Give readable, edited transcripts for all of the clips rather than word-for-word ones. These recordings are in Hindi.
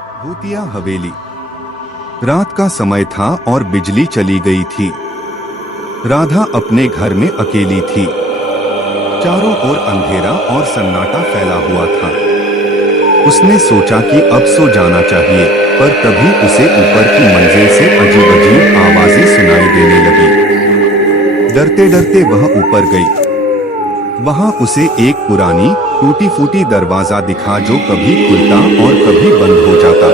भूतिया हवेली। रात का समय था और बिजली चली गई थी। राधा अपने घर में अकेली थी। चारों ओर अंधेरा और सन्नाटा फैला हुआ था। उसने सोचा कि अब सो जाना चाहिए, पर तभी उसे ऊपर की मंजिल से अजीब-अजीब आवाजें सुनाई देने लगी। डरते डरते वह ऊपर गई। वहां उसे एक पुरानी टूटी-फूटी दरवाजा दिखा जो कभी खुलता और कभी बंद हो जाता।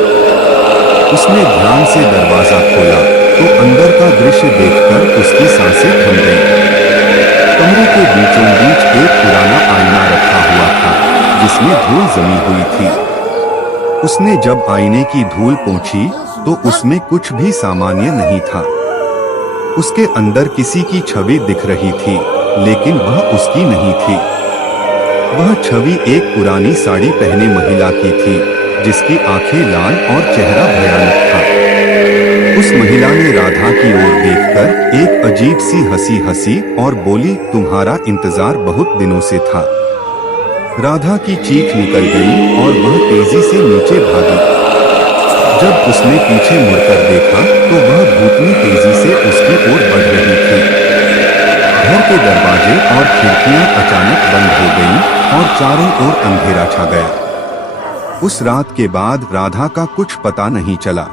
उसने ध्यान से दरवाजा खोला तो अंदर का दृश्य देखकर उसकी सांसें थम गईं। कमरे के बीचों बीच एक पुराना आईना रखा हुआ था, जिसमें धूल जमी हुई थी। उसने जब आईने की धूल पोंछी तो उसमें कुछ भी सामान्य नहीं था। उसके अंदर किसी की छवि दिख रही थी, लेकिन वह उसकी नहीं थी। वह छवि एक पुरानी साड़ी पहने महिला की थी, जिसकी आंखें लाल और चेहरा भयानक था। उस महिला ने राधा की ओर देखकर एक अजीब सी हंसी हंसी और बोली, तुम्हारा इंतजार बहुत दिनों से था। राधा की चीख निकल गई और वह तेजी से नीचे भागी। जब उसने पीछे मुड़कर देखा तो वह भूतनी तेजी से उसकी ओर बढ़ रही थी। घर के दरवाजे और खिड़कियां अचानक बंद हो गईं और चारों ओर अंधेरा छा गया। उस रात के बाद राधा का कुछ पता नहीं चला।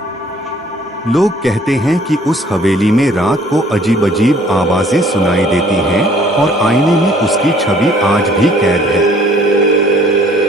लोग कहते हैं कि उस हवेली में रात को अजीब-अजीब आवाजें सुनाई देती हैं और आईने में उसकी छवि आज भी कैद है।